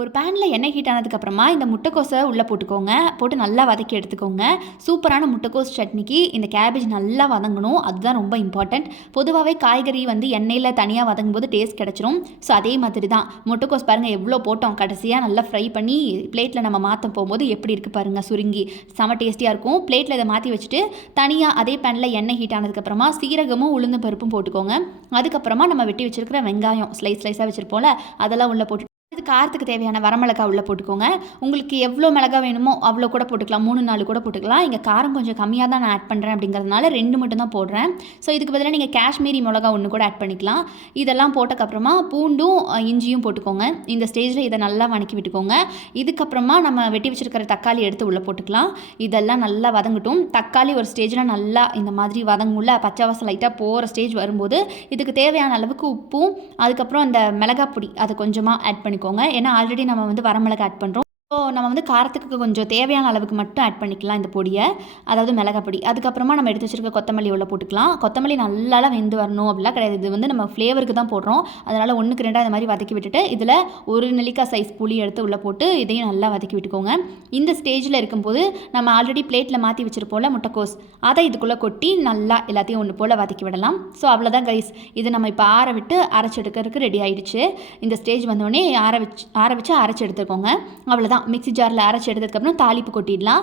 ஒரு பேனில் எண்ணெய் ஹீட் ஆனதுக்கப்புறமா இந்த முட்டைக்கோஸை உள்ளே போட்டுக்கோங்க. போட்டு நல்லா வதக்கி எடுத்துக்கோங்க. சூப்பரான முட்டைக்கோஸ் சட்னிக்கு இந்த கேபேஜ் நல்லா வதங்கணும். அதுதான் ரொம்ப இம்பார்ட்டண்ட். பொதுவாகவே காய்கறி வந்து எண்ணெயில் தனியாக வதங்கும்போது டேஸ்ட் கிடச்சிரும். ஸோ அதே மாதிரி தான் முட்டைக்கோஸ் பாருங்கள் எவ்வளோ போட்டோம். கடைசியாக நல்லா ஃப்ரை பண்ணி பிளேட்டில் நம்ம மாற்ற போகும்போது எப்படி இருக்குது பாருங்கள், சுருங்கி செம டேஸ்டியாக இருக்கும். பிளேட்டில் இதை மாற்றி வச்சுட்டு தனியாக அதே பேனில் எண்ணெய் ஹீட் ஆனதுக்கப்புறமா சீரகமும் உளுந்து பருப்பும் போட்டுக்கோங்க. அதுக்கப்புறமா நம்ம வெட்டி வச்சுருக்கிற வெங்காயம் ஸ்லைஸாக வச்சுருப்போம்ல, அதெல்லாம் உள்ளே போட்டு இது காரத்துக்கு தேவையான வரமிளகா உள்ளே போட்டுக்கோங்க. உங்களுக்கு எவ்வளோ மிளகா வேணுமோ அவ்வளோ கூட போட்டுக்கலாம். 3 4 கூட போட்டுக்கலாம். இங்கே காரம் கொஞ்சம் கம்மியாக தான் நான் ஆட் பண்ணுறேன் அப்படிங்கிறதுனால 2 மட்டும் தான் போடுறேன். ஸோ இதுக்கு பதிலாக நீங்கள் காஷ்மீரி மிளகா 1 கூட ஆட் பண்ணிக்கலாம். இதெல்லாம் போட்டக்கப்புறமா பூண்டும் இஞ்சியும் போட்டுக்கோங்க. இந்த ஸ்டேஜில் இதை நல்லா வணக்கி விட்டுக்கோங்க. இதுக்கப்புறமா நம்ம வெட்டி வச்சுருக்கிற தக்காளி எடுத்து உள்ளே போட்டுக்கலாம். இதெல்லாம் நல்லா வதங்கட்டும். தக்காளி ஒரு ஸ்டேஜில் நல்லா இந்த மாதிரி வதங்குள்ள பச்சை வாசம் லைட்டாக போகிற ஸ்டேஜ் வரும்போது இதுக்கு தேவையான அளவுக்கு உப்பும் அதுக்கப்புறம் அந்த மிளகாய் பொடி அதை கொஞ்சமாக ஆட் பண்ணிக்கோங்க. ஏன்னா ஆல்ரெடி நம்ம வந்து வரமிளகா ஆட் பண்ணுறோம். ஸோ நம்ம வந்து காரத்துக்கு கொஞ்சம் தேவையான அளவுக்கு மட்டும் ஆட் பண்ணிக்கலாம் இந்த பொடியை, அதாவது மிளகாய் பொடி. அதுக்கப்புறமா நம்ம எடுத்து வச்சுருக்க கொத்தமல்லி உள்ள போட்டுக்கலாம். கொத்தமல்லி நல்லா வெந்து வரணும் அப்படிலாம் கிடையாது. இது வந்து நம்ம ஃப்ளேவருக்கு தான் போடுறோம். அதனால் 1க்கு 2 இந்த மாதிரி வதக்கி விட்டுட்டு இதில் ஒரு நெல்லிக்காய் சைஸ் புளி எடுத்து உள்ளே போட்டு இதையும் நல்லா வதக்கி விட்டுக்கோங்க. இந்த ஸ்டேஜில் இருக்கும்போது நம்ம ஆல்ரெடி பிளேட்டில் மாற்றி வச்சுருப்போம்ல முட்டைக்கோஸ், அதை இதுக்குள்ளே கொட்டி நல்லா எல்லாத்தையும் ஒன்று போல் வதக்கி விடலாம். ஸோ அவ்வளோதான் கைஸ். இது நம்ம இப்போ ஆற விட்டு அரைச்சி எடுக்கிறதுக்கு ரெடி ஆகிடுச்சு. இந்த ஸ்டேஜ் வந்தோடனே ஆற வச்சு அரைச்சி எடுத்துக்கோங்க. அவ்வளோதான். மிக்ஸி ஜாரில் அரைச்சி எடுத்ததுக்கப்புறம் தாளிப்பு கொட்டிடலாம்.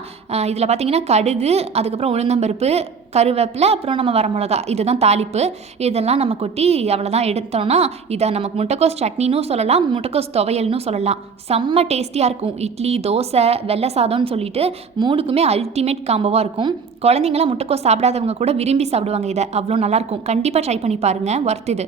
இதில் பார்த்தீங்கன்னா கடுகு, அதுக்கப்புறம் உளுந்தம்பருப்பு, கருவேப்பிலை, அப்புறம் நம்ம வரமிளகா, இதுதான் தாளிப்பு. இதெல்லாம் நம்ம கொட்டி அவ்வளோதான் எடுத்தோன்னா இதை நமக்கு முட்டைக்கோஸ் சட்னின்னு சொல்லலாம், முட்டைக்கோஸ் துவையல்னு சொல்லலாம். செம்ம டேஸ்டியாக இருக்கும். இட்லி, தோசை, வெள்ளை சாதம்னு சொல்லிட்டு 3க்குமே அல்டிமேட் காம்போவாக இருக்கும். குழந்தைங்களாம் முட்டைக்கோஸ் சாப்பிடாதவங்க கூட விரும்பி சாப்பிடுவாங்க. இதை அவ்வளோ நல்லாயிருக்கும். கண்டிப்பாக ட்ரை பண்ணி பாருங்கள். ஒர்த் இது.